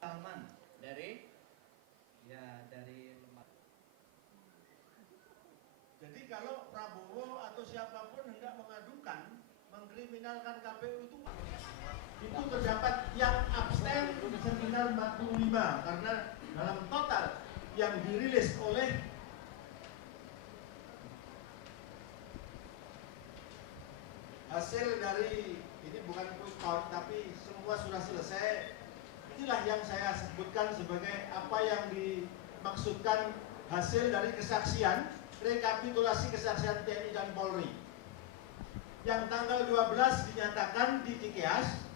Salman dari lembaga. Jadi kalau Prabowo atau siapapun hendak mengadukan, mengkriminalkan KPU itu terdapat yang abstain sekitar 45, karena dalam total yang dirilis oleh hasil dari ini bukan quick count tapi semua sudah selesai. Inilah yang saya sebutkan sebagai apa yang dimaksudkan hasil dari kesaksian, rekapitulasi kesaksian TNI dan Polri. Yang tanggal 12 dinyatakan di Cikeas,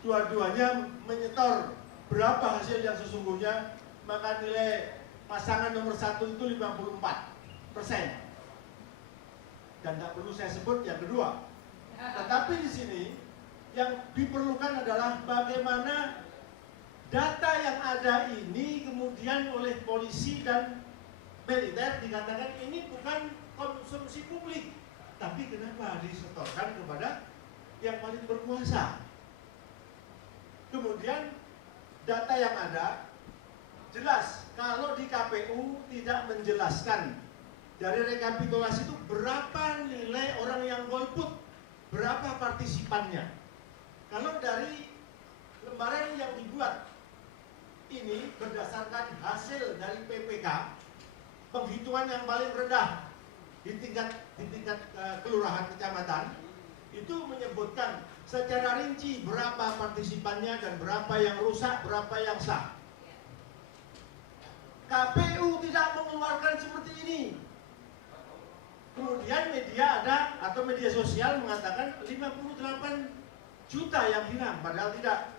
dua-duanya menyetor berapa hasil yang sesungguhnya, maka nilai pasangan nomor 1 itu 54%. Dan tak perlu saya sebut yang kedua. Tetapi di sini yang diperlukan adalah bagaimana data yang ada ini kemudian oleh polisi dan militer dikatakan ini bukan konsumsi publik, tapi kenapa disetorkan kepada yang paling berkuasa. Kemudian data yang ada jelas kalau di KPU tidak menjelaskan dari rekapitulasi itu berapa nilai orang yang golput, berapa partisipannya. Kalau dari lembaran yang dibuat ini berdasarkan hasil dari PPK, penghitungan yang paling rendah di tingkat kelurahan kecamatan itu menyebutkan secara rinci berapa partisipannya dan berapa yang rusak, berapa yang sah. KPU tidak mengeluarkan seperti ini. Kemudian media ada atau media sosial mengatakan 58 juta yang hilang, padahal tidak.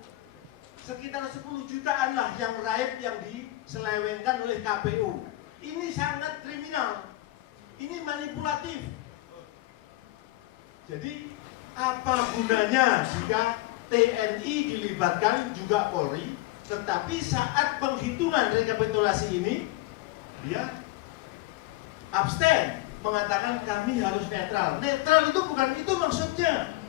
Sekitar 10 jutaan lah yang raib yang diselewengkan oleh KPU. Ini sangat kriminal. Ini manipulatif. Jadi apa gunanya jika TNI dilibatkan juga Polri, tetapi saat penghitungan rekapitulasi ini dia abstain, mengatakan kami harus netral. Netral itu bukan itu maksudnya.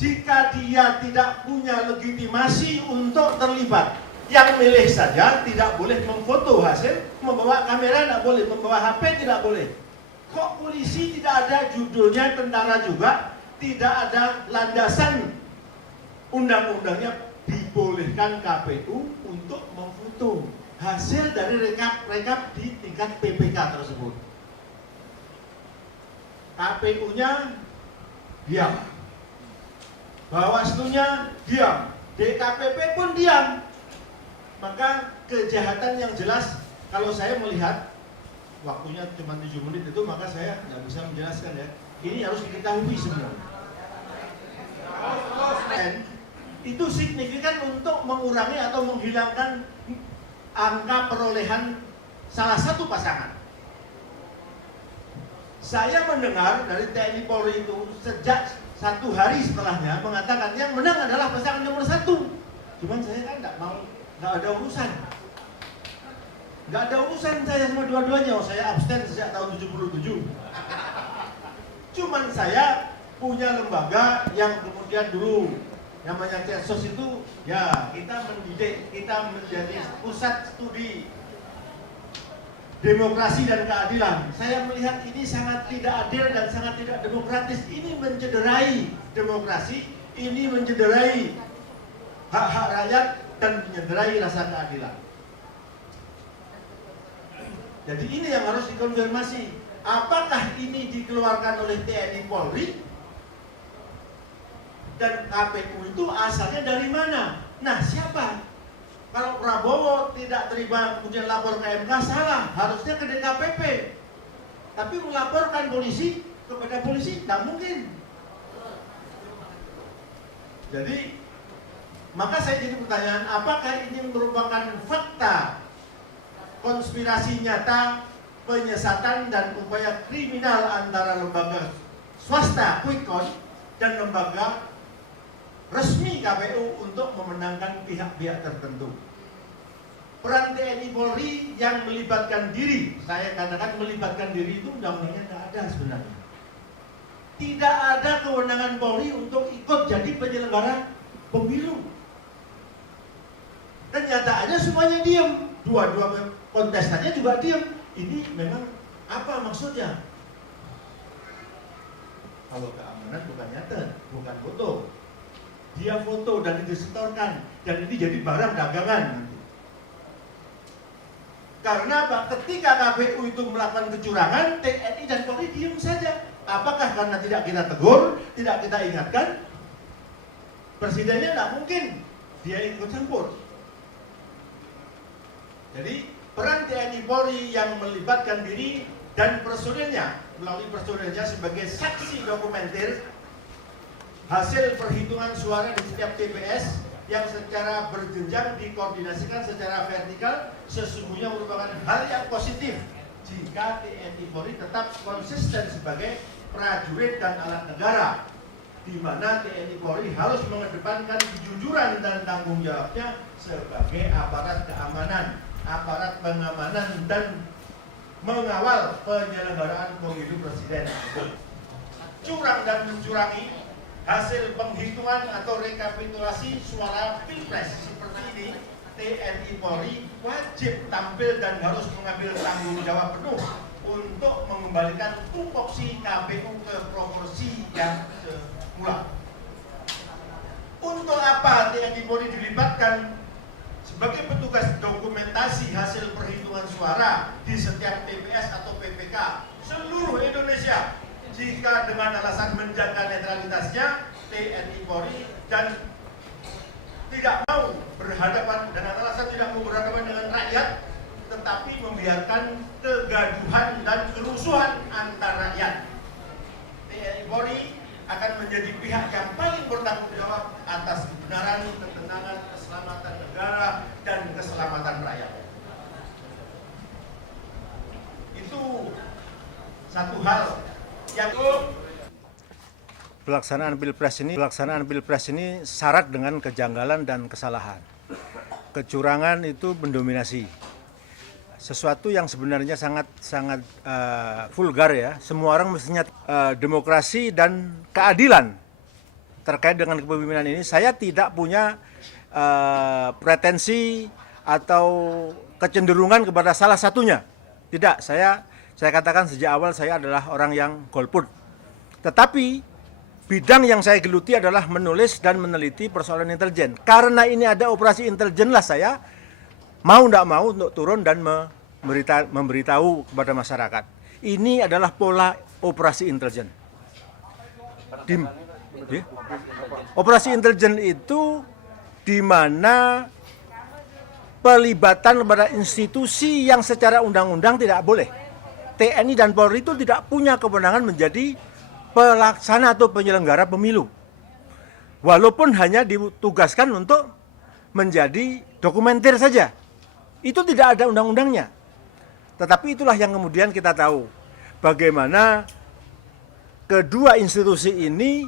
Jika dia tidak punya legitimasi untuk terlibat, yang milih saja tidak boleh memfoto hasil, membawa kamera tidak boleh, membawa HP tidak boleh. Kok polisi tidak ada judulnya tentara juga, tidak ada landasan undang-undangnya dibolehkan KPU untuk memfoto hasil dari rekap di tingkat PPK tersebut. KPU-nya diam, Bawaslu-nya diam, DKPP pun diam. Maka kejahatan yang jelas, kalau saya melihat waktunya cuma 7 menit itu, maka saya nggak bisa menjelaskan ya. Ini harus diketahui semua. Dan itu signifikan untuk mengurangi atau menghilangkan angka perolehan salah satu pasangan. Saya mendengar dari TNI Polri itu sejak 1 hari setelahnya mengatakan yang menang adalah pasangan nomor 1. Cuman saya kan nggak ada urusan. Nggak ada urusan saya sama dua-duanya. Saya abstain sejak tahun 77. Cuman saya punya lembaga yang kemudian dulu namanya CESOS itu, ya kita mendidik, kita menjadi pusat studi demokrasi dan keadilan. Saya melihat ini sangat tidak adil dan sangat tidak demokratis. Ini mencederai demokrasi, ini mencederai hak-hak rakyat dan mencederai rasa keadilan. Jadi ini yang harus dikonfirmasi. Apakah ini dikeluarkan oleh TNI Polri dan KPU itu asalnya dari mana? Nah, siapa? Kalau Prabowo tidak terima kemudian lapor ke MK, salah, harusnya ke DKPP. Tapi melaporkan polisi kepada polisi, tidak mungkin. Jadi, maka saya jadi pertanyaan, apakah ini merupakan fakta konspirasi nyata, penyesatan dan upaya kriminal antara lembaga swasta quick count dan lembaga resmi KPU untuk memenangkan pihak-pihak tertentu. Peran TNI Polri yang melibatkan diri, saya katakan melibatkan diri itu undang-undangnya tidak ada sebenarnya. Tidak ada kewenangan Polri untuk ikut jadi penyelenggara pemilu. semuanya diem, dua-dua kontestannya juga diem. Ini memang apa maksudnya? Kalau keamanan bukan nyata, bukan foto. Dia foto dan disetorkan, dan ini jadi barang dagangan. Karena apa? Ketika KPU itu melakukan kecurangan, TNI dan Polri diem saja. Apakah karena tidak kita tegur, tidak kita ingatkan? Presidennya tidak mungkin dia ikut campur. Jadi peran TNI Polri yang melibatkan diri dan personilnya, melalui personilnya sebagai saksi dokumenter hasil perhitungan suara di setiap TPS yang secara berjenjang dikoordinasikan secara vertikal, sesungguhnya merupakan hal yang positif jika TNI Polri tetap konsisten sebagai prajurit dan alat negara, di mana TNI Polri harus mengedepankan kejujuran dan tanggung jawabnya sebagai aparat keamanan, aparat pengamanan dan mengawal penyelenggaraan pemilu presiden. Curang dan mencurangi hasil penghitungan atau rekapitulasi suara pilpres seperti ini, TNI Polri wajib tampil dan harus mengambil tanggung jawab penuh untuk mengembalikan tupoksi KPU ke proporsi yang semula. Untuk apa TNI Polri dilibatkan sebagai petugas dokumentasi hasil perhitungan suara di setiap TPS atau PPK seluruh Indonesia? Jika dengan alasan menjaga netralitasnya, TNI Polri dan tidak mau berhadapan dengan alasan tidak mau berhadapan dengan rakyat, tetapi membiarkan kegaduhan dan kerusuhan antar rakyat. TNI Polri akan menjadi pihak yang paling bertanggung jawab atas kebenaran, ketenangan, keselamatan negara, dan keselamatan rakyat. Itu satu hal yang pelaksanaan pilpres ini syarat dengan kejanggalan dan kesalahan. Kecurangan itu mendominasi. Sesuatu yang sebenarnya sangat vulgar ya. Semua orang mestinya demokrasi dan keadilan terkait dengan kepemimpinan ini. Saya tidak punya pretensi atau kecenderungan kepada salah satunya. Tidak, saya katakan sejak awal saya adalah orang yang golput. Tetapi bidang yang saya geluti adalah menulis dan meneliti persoalan intelijen. Karena ini ada operasi intelijen lah saya mau tidak mau untuk turun dan memberitahu kepada masyarakat. Ini adalah pola operasi intelijen. Operasi intelijen itu di mana pelibatan kepada institusi yang secara undang-undang tidak boleh. TNI dan Polri itu tidak punya kewenangan menjadi pelaksana atau penyelenggara pemilu. Walaupun hanya ditugaskan untuk menjadi dokumenter saja. Itu tidak ada undang-undangnya. Tetapi itulah yang kemudian kita tahu. Bagaimana kedua institusi ini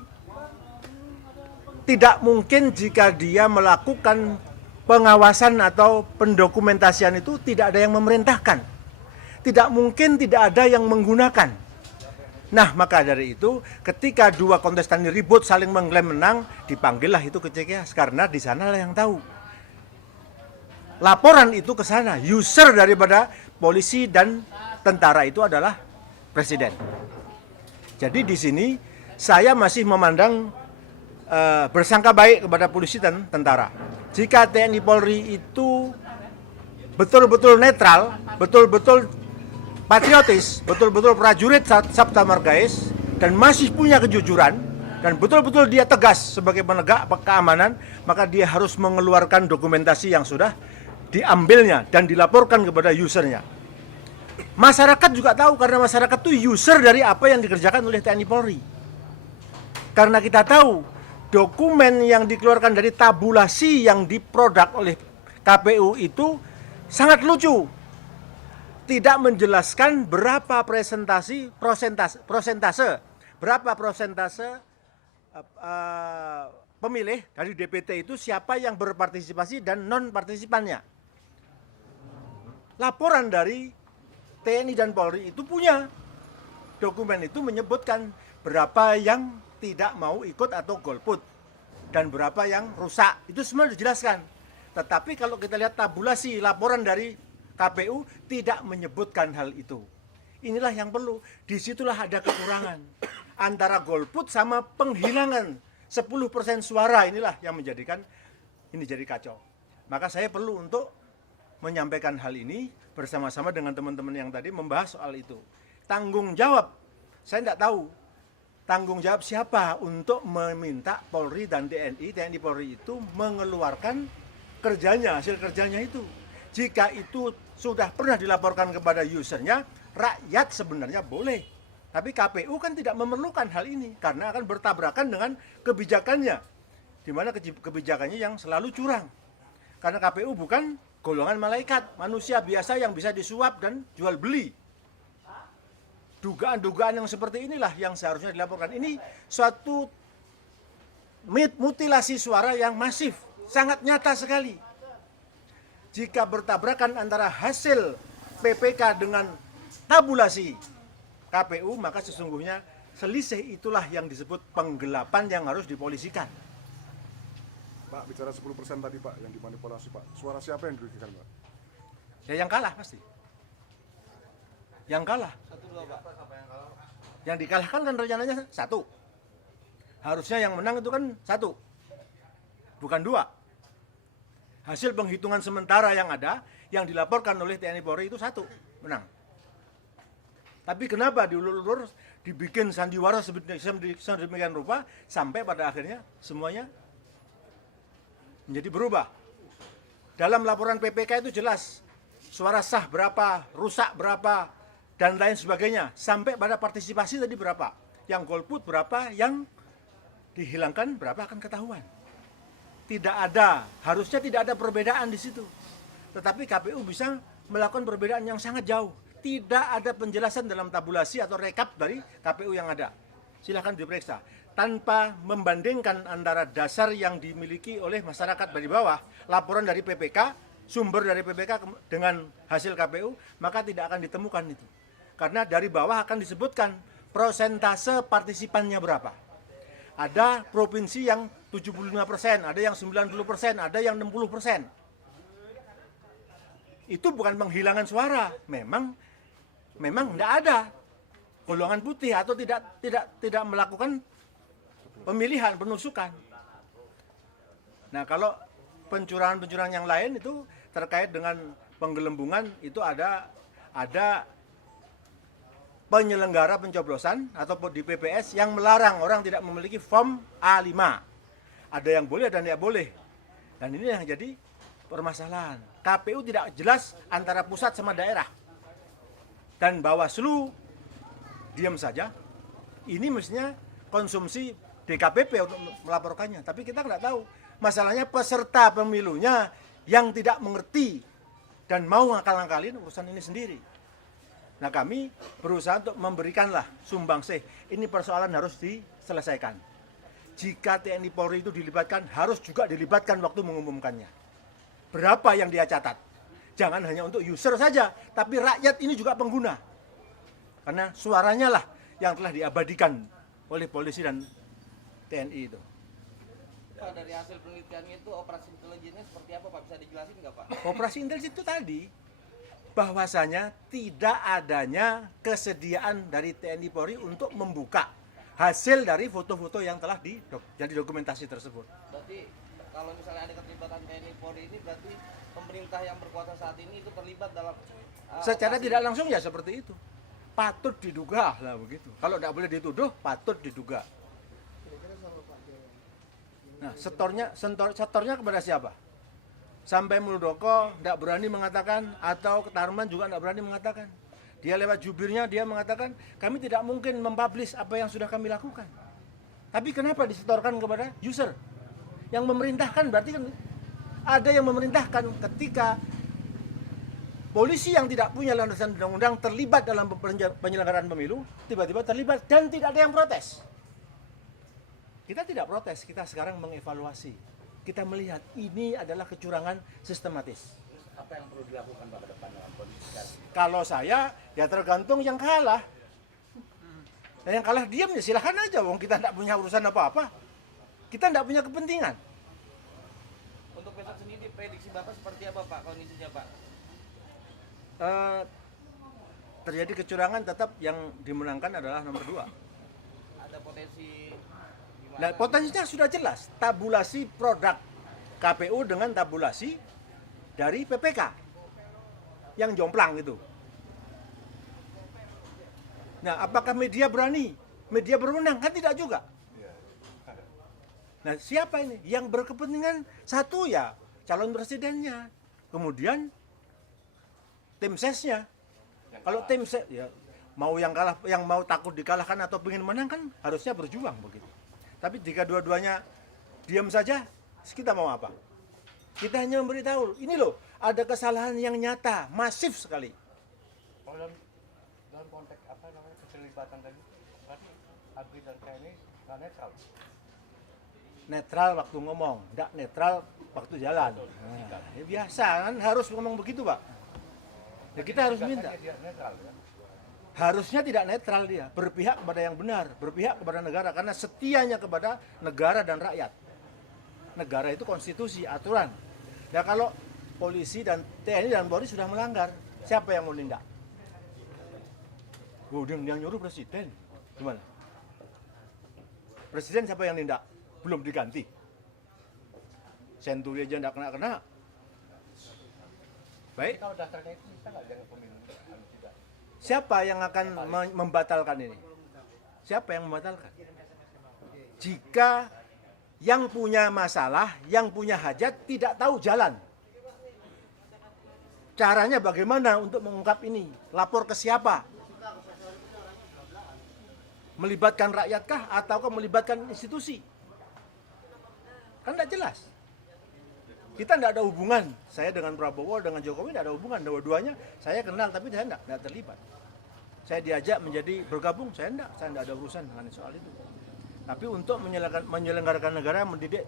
tidak mungkin jika dia melakukan pengawasan atau pendokumentasian itu tidak ada yang memerintahkan. Tidak mungkin tidak ada yang menggunakan. Nah, maka dari itu ketika dua kontestan ini ribut saling mengklaim menang, dipanggillah itu ke CKS karena di sanalah yang tahu. Laporan itu ke sana, user daripada polisi dan tentara itu adalah presiden. Jadi di sini saya masih memandang bersangka baik kepada polisi dan tentara. Jika TNI Polri itu betul-betul netral, betul-betul patriotis, betul-betul prajurit Sabta Margais dan masih punya kejujuran dan betul-betul dia tegas sebagai penegak keamanan, maka dia harus mengeluarkan dokumentasi yang sudah diambilnya dan dilaporkan kepada usernya. Masyarakat juga tahu karena masyarakat itu user dari apa yang dikerjakan oleh TNI Polri. Karena kita tahu dokumen yang dikeluarkan dari tabulasi yang diproduk oleh KPU itu sangat lucu. Tidak menjelaskan berapa berapa prosentase pemilih dari DPT itu siapa yang berpartisipasi dan non partisipannya. Laporan dari TNI dan Polri itu punya dokumen itu menyebutkan berapa yang tidak mau ikut atau golput dan berapa yang rusak. Itu semua dijelaskan. Tetapi kalau kita lihat tabulasi laporan dari KPU tidak menyebutkan hal itu. Inilah yang perlu. Disitulah ada kekurangan. Antara golput sama penghilangan 10% suara, inilah yang menjadikan ini jadi kacau. Maka saya perlu untuk menyampaikan hal ini bersama-sama dengan teman-teman yang tadi membahas soal itu. Tanggung jawab, saya tidak tahu tanggung jawab siapa untuk meminta Polri dan TNI Polri itu mengeluarkan kerjanya, hasil kerjanya itu. Jika itu sudah pernah dilaporkan kepada usernya, rakyat sebenarnya boleh. Tapi KPU kan tidak memerlukan hal ini karena akan bertabrakan dengan kebijakannya, di mana kebijakannya yang selalu curang. Karena KPU bukan golongan malaikat, manusia biasa yang bisa disuap dan jual beli. Dugaan-dugaan yang seperti inilah yang seharusnya dilaporkan. Ini suatu mutilasi suara yang masif, sangat nyata sekali. Jika bertabrakan antara hasil PPK dengan tabulasi KPU, maka sesungguhnya selisih itulah yang disebut penggelapan yang harus dipolisikan. Pak, bicara 10% tadi Pak, yang dimanipulasi Pak, suara siapa yang dirugikan Pak? Ya yang kalah pasti. Yang kalah. Yang dikalahkan kan rencananya 1. Harusnya yang menang itu kan 1, bukan 2. Hasil penghitungan sementara yang ada, yang dilaporkan oleh TNI Polri itu 1, menang. Tapi kenapa diulur-ulur, dibikin sandiwara sedemikian rupa, sampai pada akhirnya semuanya menjadi berubah. Dalam laporan PPK itu jelas, suara sah berapa, rusak berapa, dan lain sebagainya. Sampai pada partisipasi tadi berapa, yang golput berapa, yang dihilangkan berapa akan ketahuan. Tidak ada, harusnya tidak ada perbedaan di situ. Tetapi KPU bisa melakukan perbedaan yang sangat jauh. Tidak ada penjelasan dalam tabulasi atau rekap dari KPU yang ada. Silahkan diperiksa. Tanpa membandingkan antara dasar yang dimiliki oleh masyarakat dari bawah, laporan dari PPK, sumber dari PPK dengan hasil KPU, maka tidak akan ditemukan itu. Karena dari bawah akan disebutkan prosentase partisipannya berapa. Ada provinsi yang 75%, ada yang 90%, ada yang 60%. Itu bukan penghilangan suara, memang tidak ada golongan putih atau tidak melakukan pemilihan, penusukan. Nah, kalau pencurangan-pencurangan yang lain itu terkait dengan penggelembungan, itu ada penyelenggara pencoblosan atau di PPS yang melarang orang tidak memiliki form A5. Ada yang boleh dan tidak boleh. Dan ini yang jadi permasalahan. KPU tidak jelas antara pusat sama daerah. Dan Bawaslu diam saja. Ini mestinya konsumsi DKPP untuk melaporkannya. Tapi kita nggak tahu. Masalahnya peserta pemilunya yang tidak mengerti dan mau ngakal-ngakalin urusan ini sendiri. Nah, kami berusaha untuk memberikanlah sumbangsih. Ini persoalan harus diselesaikan. Jika TNI Polri itu dilibatkan, harus juga dilibatkan waktu mengumumkannya. Berapa yang dia catat? Jangan hanya untuk user saja, tapi rakyat ini juga pengguna. Karena suaranya lah yang telah diabadikan oleh polisi dan TNI itu. Pak, dari hasil penelitiannya itu operasi intelijennya seperti apa Pak? Bisa dijelasin nggak Pak? Operasi intelijen itu tadi, bahwasanya tidak adanya kesediaan dari TNI Polri untuk membuka hasil dari foto-foto yang telah jadi dokumentasi tersebut. Berarti kalau misalnya ada keterlibatan TNI Polri ini berarti pemerintah yang berkuasa saat ini itu terlibat dalam Secara operasi. tidak langsung ya seperti itu. Patut diduga lah begitu. Kalau tidak boleh dituduh, patut diduga. Nah, setornya kepada siapa? Sampai Muldoko tidak berani mengatakan, atau Ketarman juga tidak berani mengatakan. Dia lewat jubirnya, dia mengatakan, kami tidak mungkin mempublish apa yang sudah kami lakukan. Tapi kenapa disetorkan kepada user? Yang memerintahkan berarti kan ada yang memerintahkan. Ketika polisi yang tidak punya landasan undang-undang terlibat dalam penyelenggaraan pemilu, tiba-tiba terlibat dan tidak ada yang protes. Kita tidak protes, kita sekarang mengevaluasi. Kita melihat ini adalah kecurangan sistematis. Apa yang perlu dilakukan Pak ke depan dalam kondisi sekarang? Kalau saya, ya tergantung yang kalah. Dan yang kalah diam ya silahkan aja, wong kita tidak punya urusan apa-apa. Kita tidak punya kepentingan. Untuk besok sendiri ini diprediksi Bapak seperti apa Pak kondisinya Pak? Terjadi kecurangan, tetap yang dimenangkan adalah nomor 2. Ada potensi gimana? Nah, potensinya sudah jelas, tabulasi produk KPU dengan tabulasi dari PPK yang jomplang itu. Nah, apakah media berani? Media berwenang? Kan tidak juga. Nah, siapa ini? Yang berkepentingan satu ya calon presidennya, kemudian tim sesnya. Kalau tim ses ya mau yang kalah, yang mau takut dikalahkan atau ingin menang kan harusnya berjuang begitu. Tapi jika dua-duanya diam saja, kita mau apa? Kita hanya memberitahu, ini loh ada kesalahan yang nyata, masif sekali. Kalau dalam konteks apa namanya keterlibatan tadi, berarti ABRI dan TNI nggak netral. Netral waktu ngomong, tidak netral waktu jalan. Nah, ya biasa kan harus ngomong begitu, Pak. Ya kita harus minta. Dia netral ya. Harusnya tidak netral dia, berpihak kepada yang benar, berpihak kepada negara karena setianya kepada negara dan rakyat. Negara itu konstitusi, aturan. Nah kalau polisi dan TNI dan Polri sudah melanggar, siapa yang mau nindak? Yang nyuruh presiden, gimana? Presiden siapa yang nindak? Belum diganti. Senturi aja tidak kena-kena. Baik. Kalau dasarnya itu bisa nggak jangan pemilu tidak? Siapa yang akan membatalkan ini? Siapa yang membatalkan? Jika yang punya masalah, yang punya hajat tidak tahu jalan. Caranya bagaimana untuk mengungkap ini? Lapor ke siapa? Melibatkan rakyatkah ataukah melibatkan institusi? Kan tidak jelas. Kita tidak ada hubungan. Saya dengan Prabowo, dengan Jokowi tidak ada hubungan. Dua-duanya saya kenal, tapi saya tidak terlibat. Saya diajak menjadi bergabung, saya tidak ada urusan dengan soal itu. Tapi untuk menyelenggarakan negara, mendidik,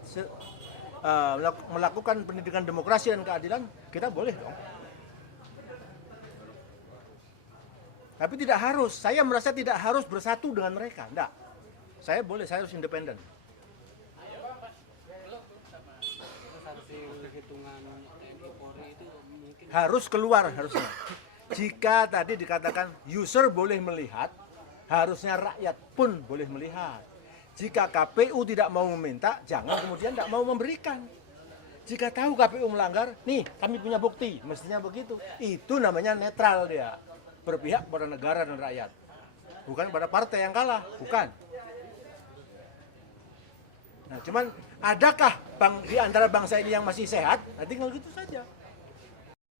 melakukan pendidikan demokrasi dan keadilan, kita boleh dong. Tapi tidak harus, saya merasa tidak harus bersatu dengan mereka, enggak. Saya boleh, saya harus independen. Harus keluar harusnya. Jika tadi dikatakan user boleh melihat, harusnya rakyat pun boleh melihat. Jika KPU tidak mau meminta, jangan kemudian tidak mau memberikan. Jika tahu KPU melanggar, nih kami punya bukti, mestinya begitu. Itu namanya netral dia. Berpihak pada negara dan rakyat. Bukan pada partai yang kalah, bukan. Nah, cuman adakah di antara bangsa ini yang masih sehat? Nah, tinggal gitu saja.